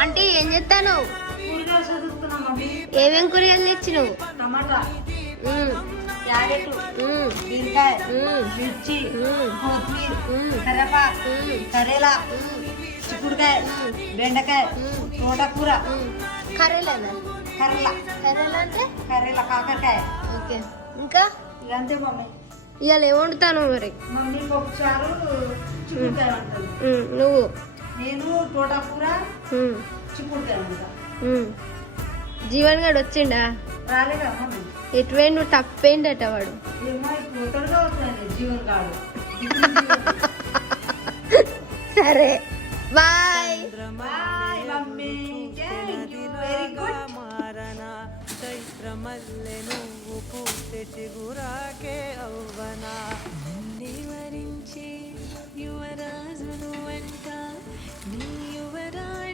Aunty ఏం చెప్తాను? ఏమేం కూరగాయలు తెచ్చినావు? టమాటా, క్యారెట్, బీరకాయ, మిర్చి, కొత్తిమీర, కరివేపాకు, కరేలా, చిక్కుడుకాయ, బెండకాయ, తోటకూర. కర్రీలేదా? కర్రల కర్రీలు అంటే కర్రీల కాకరకాయ. ఓకే. ఇంకా ఇదంతే మమ్మీ. ఇవాళ ఏం వండుతాను మరి? మమ్మీ పప్పు చారు, చిక్కుడుకాయ ఉంటుంది. నువ్వు? నేను తోటకూర, చిక్కుడుకాయ ఉంటా. జీవన్ గడు వచ్చిండా? రాలేదా మమ్మీ? ఎటువై నువ్వు టప్పేంటట వాడు. ఏమో తొందరగా వస్తుంది జీవన్ కాడు. సరే bye. Bye mummy. Very good. చైత్రమల్లె నువ్వు పూసే చిగురాకే అవ్వనా నిన్నే వరించి యువరాజును అంట నీ యువరాణి